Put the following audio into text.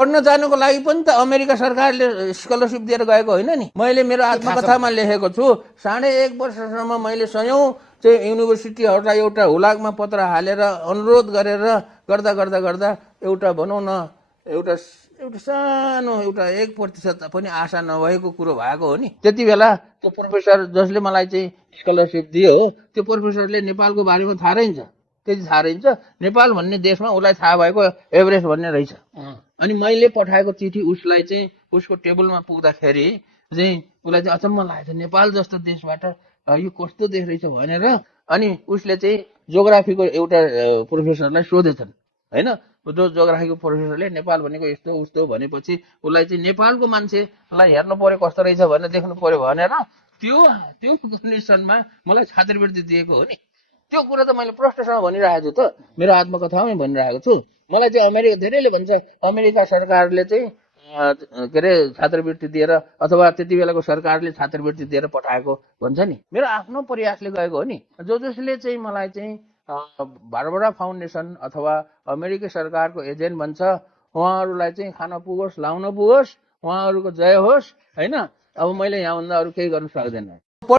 पढ्न जानुको लागि पनि त अमेरिका सरकारले स्कलरसिप दिएर गएको होइन नि। मैले मेरो आत्मकथामा लेखेको छु 1.5 वर्षसम्म मैले सयौं चाहिँ युनिभर्सिटीहरूलाई एउटा हुलाकमा पत्र हालेर अनुरोध गरेर गर्दा गर्दा गर्दा एउटा भनौँ न एउटा सानो एउटा 1% पनि आशा नभएको कुरो भएको हो नि। त्यति बेला त्यो प्रोफेसर जसले मलाई चाहिँ स्कलरसिप दियो हो त्यो प्रोफेसरले नेपालको बारेमा थाहा रहन्छ, त्यति थाहा रहन्छ नेपाल भन्ने देशमा उसलाई थाहा भएको एभरेस्ट भन्ने रहेछ। अनि मैले पठाएको चिठी उसलाई चाहिँ उसको टेबलमा पुग्दाखेरि चाहिँ उसलाई चाहिँ अचम्म लागेको छ, नेपाल जस्तो देशबाट यो कस्तो देश रहेछ भनेर। अनि उसले चाहिँ जोग्राफीको एउटा प्रोफेसरलाई सोधेछन् होइन, जो जोग्राफीको प्रोफेसरले नेपाल भनेको यस्तो उस्तो भनेपछि उसलाई चाहिँ नेपालको मान्छेलाई हेर्नु पर्यो कस्तो रहेछ भनेर देख्नु पर्यो भनेर त्यो कन्डिसनमा मलाई छात्रवृत्ति दिएको हो नि। त्यो कुरा त मैले प्रश्नसँग भनिरहेको छु त, मेरो आत्मकथामै भनिरहेको छु। मलाई चाहिँ अमेरिका धेरैले भन्छ अमेरिका सरकारले चाहिँ के अरे छात्रवृत्ति दिएर अथवा त्यति बेलाको सरकारले छात्रवृत्ति दिएर पठाएको भन्छ नि। मेरो आफ्नो प्रयासले गएको हो नि। जसले चाहिँ मलाई चाहिँ बारबडा फाउन्डेसन अथवा अमेरिकी सरकारको एजेन्ट भन्छ उहाँहरूलाई चाहिँ खान पुगोस् लाउन पुगोस्, उहाँहरूको जय होस् होइन। अब मैले यहाँभन्दा अरू केही गर्न सक्दैन।